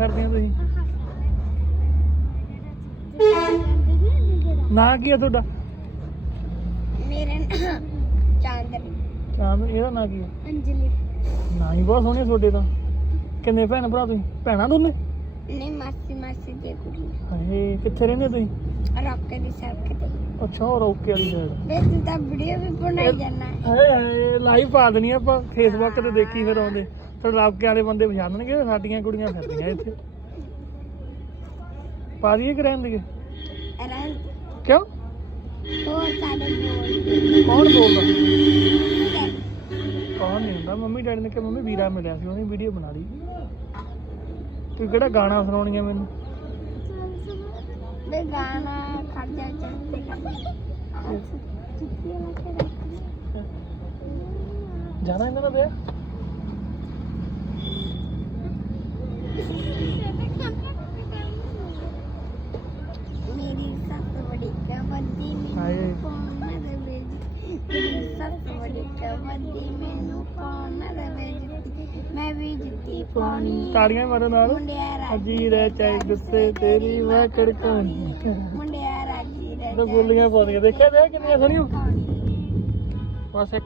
ਫਿਰਦੀਆਂ ਤੁਸੀਂ? ਨਾਂ ਕੀ ਆ ਤੁਹਾਡਾ? ਮੇਰੇ ਚਾਂਦਨੀ। ਚਾਂਦ ਇਹਦਾ ਨਾਂ ਕੀ ਆ? ਅੰਜਲੀ। ਨਾਂ ਹੀ ਬਹੁਤ ਸੋਹਣੇ ਤੁਹਾਡੇ ਤਾਂ। ਕਿੰਨੇ ਭੈਣ ਭਰਾ ਤੁਸੀਂ? ਭੈਣਾਂ ਦੋਨੇ? ਨਹੀਂ ਮਾਸੀ ਮਾਸੀ ਦੇ ਕੁੜੀ। ਹਾਏ ਕਿੱਥੇ ਰਹਿੰਦੇ ਤੁਸੀਂ? ਰੋਕੇ ਦੀ ਸੜਕ ਤੇ। ਅੱਛਾ ਉਹ ਰੋਕੇ ਵਾਲੀ ਸਾਈਡ ਵੇ ਤੂੰ ਤਾਂ ਵੀਡੀਓ ਵੀ ਬਣਾਈ ਜਾਣਾ ਹਾਏ ਹਾਏ ਲਾਈਵ ਪਾ ਦੇਣੀ ਆਪਾਂ। ਫੇਸਬੁੱਕ ਤੇ ਦੇਖੀ ਫਿਰ ਆਉਂਦੇ। ਰੋਕੇ ਵਾਲੇ ਬੰਦੇ ਪਛਾਣਨਗੇ ਸਾਡੀਆਂ ਕੁੜੀਆਂ ਫਿਰਦੀਆਂ ਇੱਥੇ। ਪਾ ਦਈਏ ਕਿ ਰਹਿਣ ਦੇਈਏ? ਕਿਉਂ? ਹੋਰ ਸਾਡੇ ਬੋਲ। ਕੌਣ ਬੋਲਦਾ? ਕੌਣ ਨਹੀਂ ਹੁੰਦਾ। ਮੰਮੀ ਡੈਡੀ ਨੇ ਕਿ ਮੰਮੀ ਵੀਰਾ ਮਿਲਿਆ ਸੀ ਉਹਨੇ ਵੀਡੀਓ ਬਣਾ ਲਈ। ਤੂੰ ਕਿਹੜਾ ਗਾਣਾ ਸੁਣਾਉਣੀ ਆ ਮੈਨੂੰ? ਵੇ ਗਾਣਾ ਕੇ ਰੱਖ ਜਾਣਾ ਇਹਨਾਂ ਦਾ ਵਿਆਹ ਮੇਰੀ ਸੱਸ ਬੜੀ ਕਬੱਡੀ ਹਾਏ। ਮੈਨੂੰ ਕੌਣ ਨਾ ਦੇਵੇ ਮੇਰੀ ਬੜੀ ਕਬੱਡੀ ਮੈਨੂੰ ਕੌਣ ਨਾ ਦੇਵੇ ਜੁੱਤੀ ਮੈਂ ਵੀ ਜੁੱਤੀ ਪਾਉਣੀ ਤਾੜੀਆਂ ਮਾਰੋ ਨਾਲ। ਮੁੰਡਿਆ ਰਾਜੀ ਅਜੀ ਰਹਿ ਚਾਹੇ ਗੁੱਸੇ ਤੇਰੀ ਮੈਂ ਕੜਕਾਉਣੀ। ਮੁੰਡਿਆ ਰਾਜੀ ਰਹਿ ਤਾਂ ਬੋਲੀਆਂ ਪਾਉਂਦੀਆਂ ਦੇਖਿਆ ਤੇ ਕਿੰਨੀਆਂ ਸੋਹਣੀਆਂ। ਬਸ ਇੱਕ